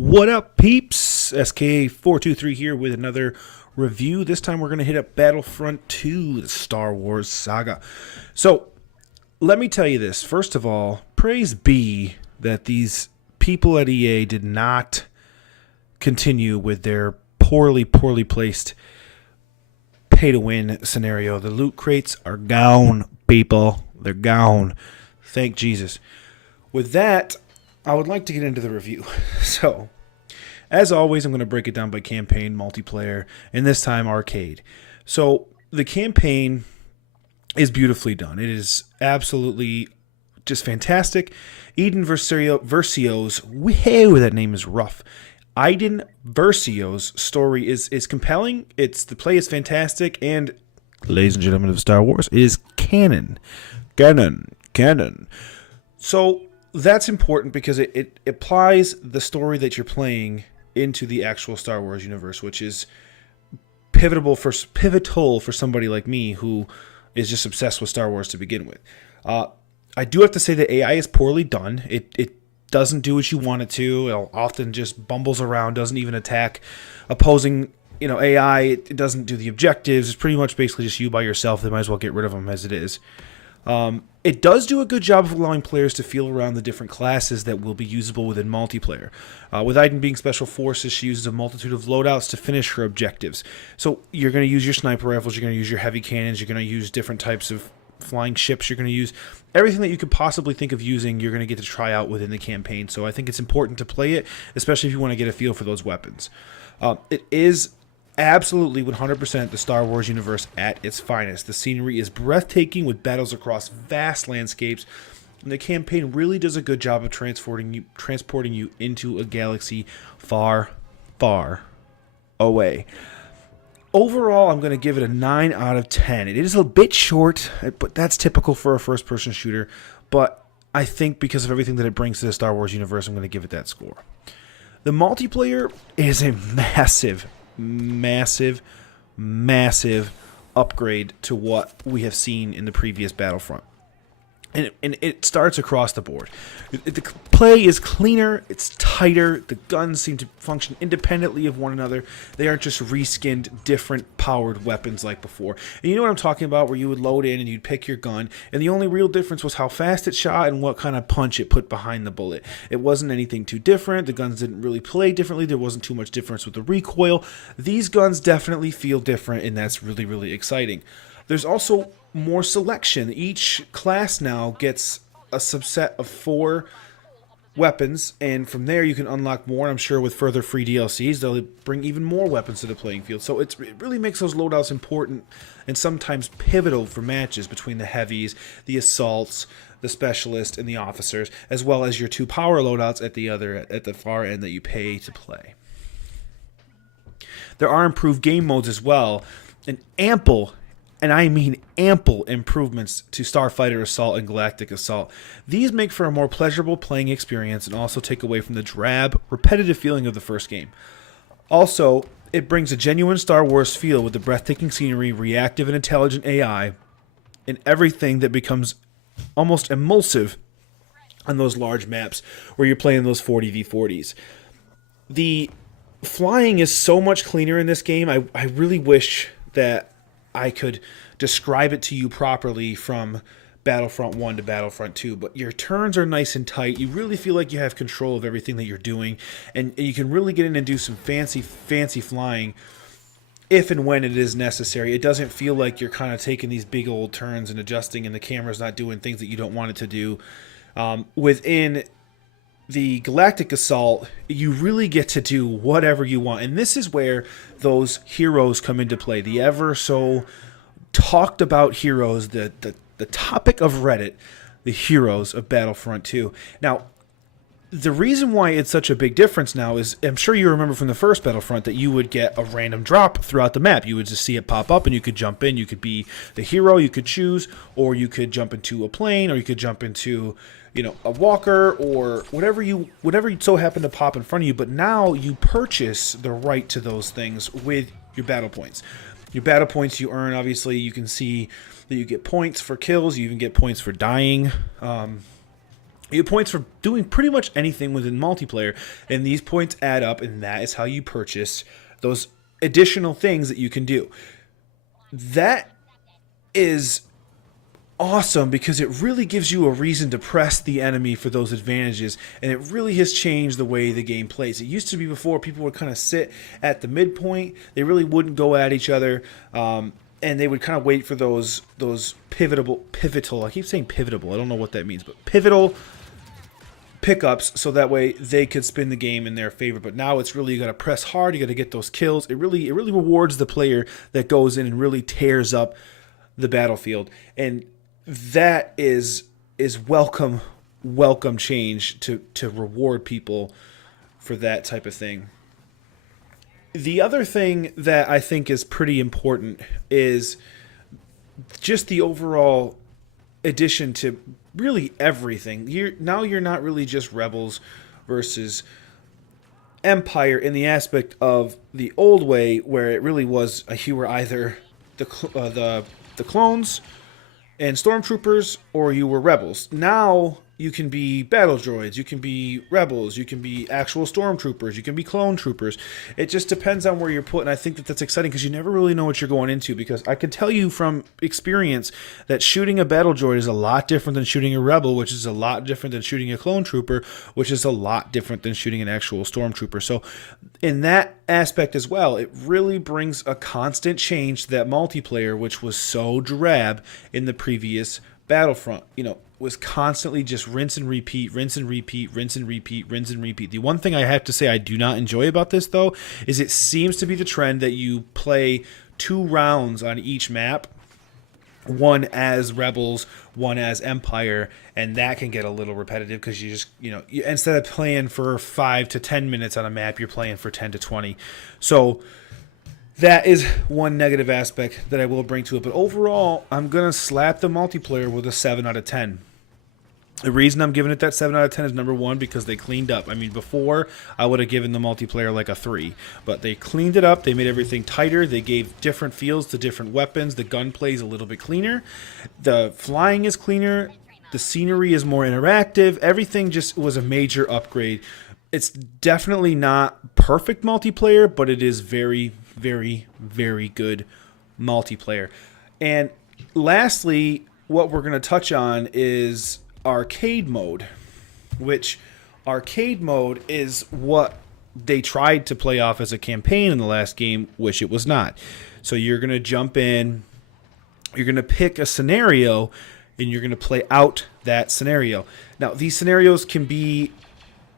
What up, peeps? SK423 here with another review. This time we're going to hit up Battlefront 2, the Star Wars saga. So, let me tell you this. First of all, praise be that these people at EA did not continue with their poorly placed pay-to-win scenario. The loot crates are gone, people. They're gone. Thank Jesus. With that, I would like to get into the review. So, as always, I'm going to break it down by campaign, multiplayer, and this time arcade. So, the campaign is beautifully done. It is absolutely just fantastic. Eden Versio's, whoa, that name is rough. Iden Versio's story is compelling. The play is fantastic, and ladies and gentlemen of Star Wars, it is canon. Canon. So, that's important because it applies the story that you're playing into the actual Star Wars universe, which is pivotal for somebody like me who is just obsessed with Star Wars to begin with. I do have to say that AI is poorly done. It doesn't do what you want it to. It often just bumbles around, doesn't even attack opposing AI. It doesn't do the objectives. It's pretty much basically just you by yourself. They might as well get rid of them as it is. It does do a good job of allowing players to feel around the different classes that will be usable within multiplayer. With Iden being Special Forces, she uses a multitude of loadouts to finish her objectives. So you're going to use your sniper rifles, you're going to use your heavy cannons, you're going to use different types of flying ships, you're going to use everything that you could possibly think of using, you're going to get to try out within the campaign. So I think it's important to play it, especially if you want to get a feel for those weapons. It is absolutely 100% the Star Wars universe at its finest. The scenery is breathtaking with battles across vast landscapes, and the campaign really does a good job of transporting you into a galaxy far, far away. Overall, I'm going to give it a 9 out of 10. It is a bit short, but that's typical for a first-person shooter, but I think because of everything that it brings to the Star Wars universe, I'm going to give it that score. The multiplayer is a massive upgrade to what we have seen in the previous Battlefront. And it starts across the board. The play is cleaner, it's tighter, the guns seem to function independently of one another. They aren't just reskinned, different powered weapons like before. And you know what I'm talking about, where you would load in and you'd pick your gun, and the only real difference was how fast it shot and what kind of punch it put behind the bullet. It wasn't anything too different, the guns didn't really play differently, there wasn't too much difference with the recoil. These guns definitely feel different, and that's really, really exciting. There's also more selection. Each class now gets a subset of 4 weapons, and from there you can unlock more. I'm sure with further free DLCs, they'll bring even more weapons to the playing field. So it really makes those loadouts important and sometimes pivotal for matches between the heavies, the assaults, the specialists, and the officers, as well as your 2 power loadouts at the far end that you pay to play. There are improved game modes as well, and I mean ample improvements to Starfighter Assault and Galactic Assault. These make for a more pleasurable playing experience and also take away from the drab, repetitive feeling of the first game. Also, it brings a genuine Star Wars feel with the breathtaking scenery, reactive and intelligent AI, and everything that becomes almost emulsive on those large maps where you're playing those 40v40s. The flying is so much cleaner in this game. I really wish that I could describe it to you properly from Battlefront 1 to Battlefront 2, but your turns are nice and tight. You really feel like you have control of everything that you're doing, and you can really get in and do some fancy flying if and when it is necessary. It doesn't feel like you're kind of taking these big old turns and adjusting, and the camera's not doing things that you don't want it to do. Within the Galactic Assault, you really get to do whatever you want. And this is where those heroes come into play. The ever so talked about heroes, the topic of Reddit, the heroes of Battlefront 2. Now, the reason why it's such a big difference now is, I'm sure you remember from the first Battlefront that you would get a random drop throughout the map. You would just see it pop up and you could jump in. You could be the hero, you could choose, or you could jump into a plane, or you could jump into a walker, or whatever you so happen to pop in front of you. But now you purchase the right to those things with your battle points. Your battle points you earn, obviously, you can see that you get points for kills, you even get points for dying. You get points for doing pretty much anything within multiplayer, and these points add up, and that is how you purchase those additional things that you can do. That is awesome because it really gives you a reason to press the enemy for those advantages, and it really has changed the way the game plays. It used to be before people would kind of sit at the midpoint, they really wouldn't go at each other, and they would kind of wait for those pivotal, I keep saying pivotal, I don't know what that means, but pivotal pickups, so that way they could spin the game in their favor. But now it's really, you got to press hard, you got to get those kills. It really rewards the player that goes in and really tears up the battlefield, and that is welcome change to reward people for that type of thing. The other thing that I think is pretty important is just the overall addition to really everything. You're not really just Rebels versus Empire in the aspect of the old way, where it really was you were either the clones and stormtroopers, or you were rebels. Now you can be battle droids, you can be rebels, you can be actual stormtroopers, you can be clone troopers. It just depends on where you're put, and I think that that's exciting because you never really know what you're going into, because I can tell you from experience that shooting a battle droid is a lot different than shooting a rebel, which is a lot different than shooting a clone trooper, which is a lot different than shooting an actual stormtrooper. So in that aspect as well, it really brings a constant change to that multiplayer, which was so drab in the previous Battlefront. Was constantly just rinse and repeat, rinse and repeat, rinse and repeat, rinse and repeat. The one thing I have to say I do not enjoy about this, though, is it seems to be the trend that you play 2 rounds on each map, one as Rebels, one as Empire, and that can get a little repetitive because you just, instead of playing for 5 to 10 minutes on a map, you're playing for 10 to 20. So that is one negative aspect that I will bring to it. But overall, I'm going to slap the multiplayer with a 7 out of 10. The reason I'm giving it that 7 out of 10 is, number one, because they cleaned up. I mean, before, I would have given the multiplayer like a 3. But they cleaned it up. They made everything tighter. They gave different feels to different weapons. The gunplay is a little bit cleaner. The flying is cleaner. The scenery is more interactive. Everything just was a major upgrade. It's definitely not perfect multiplayer, but it is very, very, very good multiplayer. And lastly, what we're going to touch on is arcade mode, which arcade mode is what they tried to play off as a campaign in the last game, which it was not. So you're going to jump in, you're going to pick a scenario, and you're going to play out that scenario. Now, these scenarios can be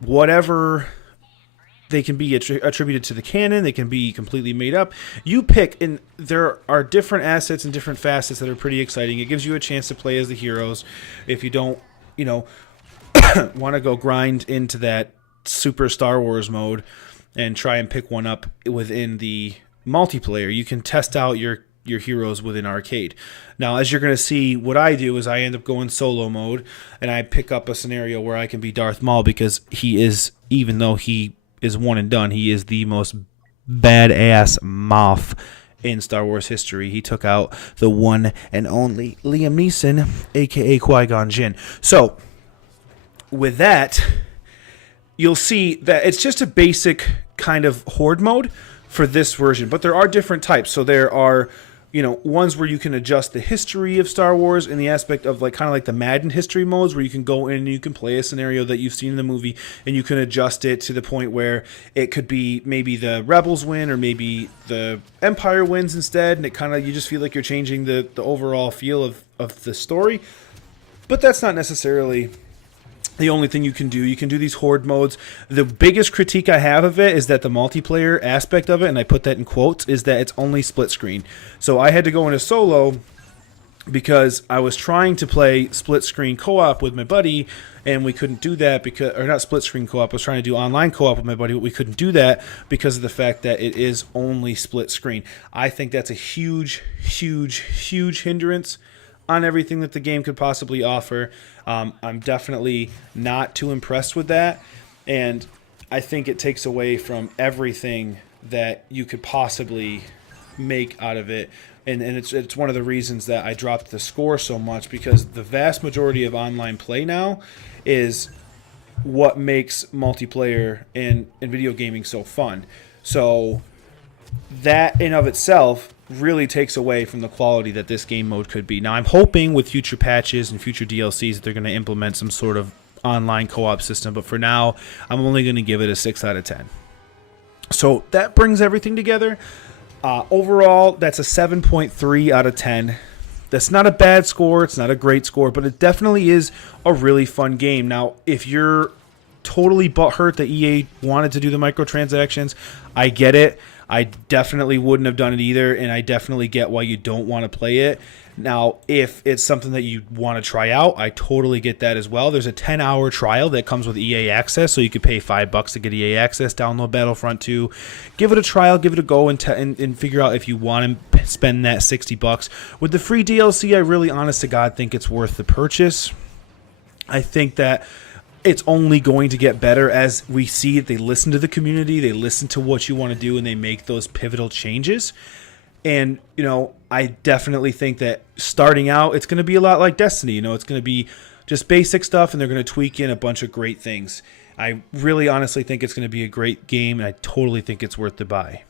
whatever. They can be attributed to the canon. They can be completely made up. You pick, and there are different assets and different facets that are pretty exciting. It gives you a chance to play as the heroes. If you don't, want to go grind into that super Star Wars mode and try and pick one up within the multiplayer, you can test out your heroes within arcade. Now, as you're going to see, what I do is I end up going solo mode, and I pick up a scenario where I can be Darth Maul, because he is, even though he is one and done, he is the most badass Moff in Star Wars history. He took out the one and only Liam Neeson, aka Qui-Gon Jinn. So, with that, you'll see that it's just a basic kind of horde mode for this version, but there are different types. So there are, ones where you can adjust the history of Star Wars in the aspect of kind of like the Madden history modes, where you can go in and you can play a scenario that you've seen in the movie, and you can adjust it to the point where it could be maybe the Rebels win, or maybe the Empire wins instead, and it kind of, you just feel like you're changing the overall feel of the story. But that's not necessarily the only thing you can do. You can do these horde modes. The biggest critique I have of it is that the multiplayer aspect of it, and I put that in quotes, is that it's only split screen. So I had to go into solo because I was trying to play split screen co-op with my buddy, and we couldn't do that because, or not split screen co-op, I was trying to do online co-op with my buddy, but we couldn't do that because of the fact that it is only split screen. I think that's a huge, huge, huge hindrance on everything that the game could possibly offer. I'm definitely not too impressed with that, and I think it takes away from everything that you could possibly make out of it And it's one of the reasons that I dropped the score so much, because the vast majority of online play now is what makes multiplayer and video gaming so fun. So that in of itself really takes away from the quality that this game mode could be. Now I'm hoping with future patches and future DLCs that they're going to implement some sort of online co-op system, but for now I'm only going to give it a 6 out of 10. So that brings everything together. Overall, that's a 7.3 out of 10. That's not a bad score. It's not a great score, but it definitely is a really fun game. Now, if you're totally butthurt that EA wanted to do the microtransactions, I get it. I definitely wouldn't have done it either, and I definitely get why you don't want to play it. Now, if it's something that you want to try out, I totally get that as well. There's a 10-hour trial that comes with EA Access, so you could pay $5 to get EA Access, download Battlefront 2, give it a trial, give it a go, and figure out if you want to spend that $60. With the free DLC, I really, honest to God, think it's worth the purchase. I think that it's only going to get better as we see it. They listen to the community, they listen to what you want to do, and they make those pivotal changes. And, I definitely think that starting out, it's going to be a lot like Destiny. It's going to be just basic stuff, and they're going to tweak in a bunch of great things. I really honestly think it's going to be a great game, and I totally think it's worth the buy.